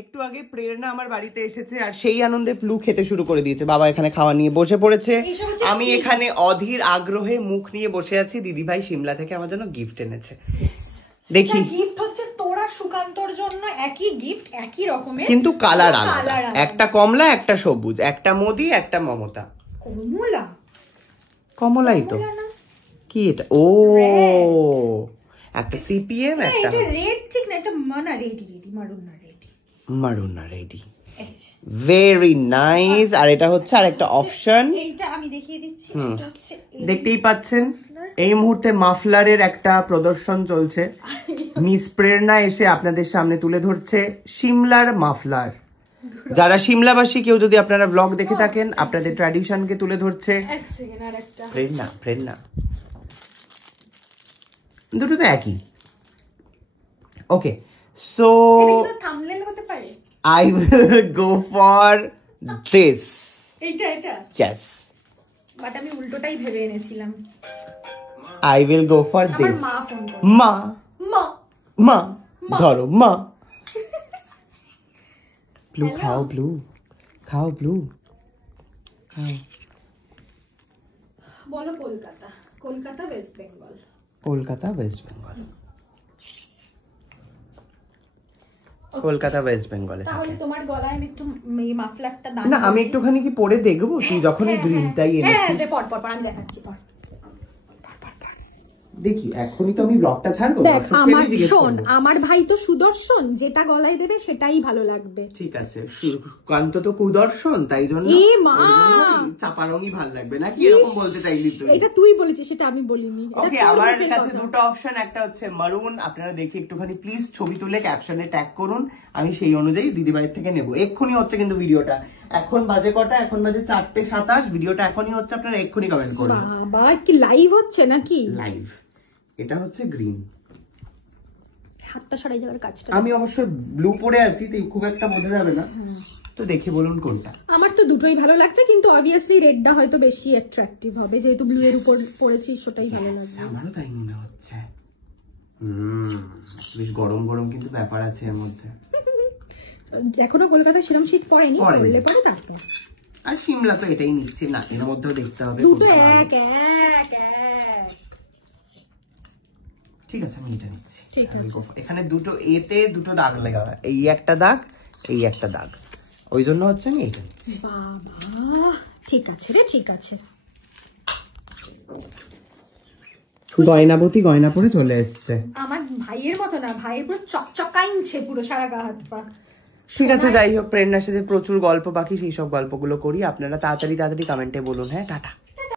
একটু আগে প্রেরণা আমার বাড়িতে এসেছে আর সেই আনন্দে প্লু খেতে শুরু করে দিয়েছে। বাবা এখানে খাওয়া নিয়ে বসে পড়েছে, আমি এখানে অধীর আগ্রহে মুখ নিয়ে বসে আছি। দিদিভাই সিমলা থেকে আমার জন্য গিফট এনেছে, দেখি গিফট হচ্ছে তোরা সুকান্তর জন্য একই গিফট, একই রকমের কিন্তু কালার আলাদা, একটা কমলা একটা সবুজ, একটা মোদি একটা মমতা। কমলা? কমলাই তো, কি এটা? ও একটা সিপিএম, একটা এটা রেড ঠিক না, এটা মানা রেডি মারুন না রেডি, মারুন না রেডি, ভেরি নাইস। আর এটা হচ্ছে আর একটা অপশন, এইটা আমি দেখিয়ে দিচ্ছি। এটা হচ্ছে দেখতেই পাচ্ছেন এই মুহূর্তে মাফলারের একটা প্রদর্শন চলছে। মিস প্রেরণা এসে আপনাদের সামনে তুলে ধরছে সিমলার মাফলার। যারা সিমলাবাসী কেউ যদি আপনারা ব্লগ দেখে থাকেন, আপনাদের ট্র্যাডিশনকে তুলে ধরছে। প্রেরণা প্রেরণা দুটো তো একই। ওকে, সো থাম্বনেল হতে পারে। I will go for this. এটা Yes. বাট আমি উল্টোটাই ভেবে এনেছিলাম। I will go for this. আমার মা ফোন করে। মা ধরো মা। ব্লু খাও, ব্লু খাও, ব্লু খাও। বলো Kolkata, Kolkata West Bengal. Kolkata West Bengal, Kolkata West বেঙ্গলে। তাহলে তোমার গলায় আমি একটু এই মাফলারটা দাও না, আমি একটুখানি কি পরে দেখবো? তুই যখন এই গ্রিনটাই এনেছিস। হ্যাঁ, পর আমি দেখাচ্ছি। দেখি এখনই তো আমি ব্লগটা ছাড়বো। দেখ আমার শোন, আমার ভাই তো সুদর্শন, যেটা গলায় দেবে সেটাই ভালো লাগবে। ঠিক আছে, সুকান্ত তো কুদর্শন, তাই জন্য চাপা রঙই ভালো লাগবে নাকি, এরকম বলতে চাইলি তুই? এটা তুই বলেছিস, সেটা আমি বলিনি। ওকে, আমার কাছে দুটো অপশন, একটা হচ্ছে মারুন। আপনারা দেখে একটুখানি প্লিজ ছবি তুলে ক্যাপশনে ট্যাগ করুন, আমি সেই অনুযায়ী দিদিভাইয়ের থেকে নেবো। এক্ষুনি হচ্ছে কিন্তু ভিডিওটা, এখন বাজে কটা? এখন বাজে 4:27। ভিডিওটা এখনই হচ্ছে, আপনারা এক্ষুনি কমেন্ট করুন। বাবা কি লাইভ হচ্ছে নাকি? লাইভ। এটা হচ্ছে গ্রিন, হাতটা সরাই যাওয়ার কাজটা। আমি অবশ্য ব্লু পরে আছি, তাই খুব একটা বোঝা যাবে না, তো দেখে বলুন কোনটা। আমার তো দুটোই ভালো লাগছে, কিন্তু অবভিয়াসলি রেডটা হয়তো বেশি অ্যাট্রাকটিভ হবে, যেহেতু ব্লু এর উপর পরেছি, সেটাই ভালো লাগবে। আমারও তাই মনে হচ্ছে। বেশ গরম গরম কিন্তু ব্যাপার আছে এর মধ্যে। এখনো কলকাতায় সেরকম শীত পড়েনি, পড়লে পরে তারপর। আর সিমলা তো এটাই নিচ্ছি না, এর মধ্যেও দেখতে হবে দুটো এক। ঠিক আছে, আমি এটা নিচ্ছি। ঠিক আছে, এখানে দুটো এতে দুটো দাগ লেখা হয়, এই একটা দাগ, এই একটা দাগ, ওই জন্য হচ্ছে আমি এটা নিচ্ছি। বাবা ঠিক আছে রে, ঠিক আছে। গয়নাবতী গয়না পরে চলে এসছে। আমার ভাইয়ের মতো না, ভাইয়ের পুরো চকচকাইছে পুরো সারা গা হাত পা। ঠিক আছে, যাই হোক, প্রেরণার সাথে প্রচুর গল্প বাকি, সেই সব গল্পগুলো করি। আপনারা তাড়াতাড়ি কমেন্টে বলুন। হ্যাঁ, টাটা।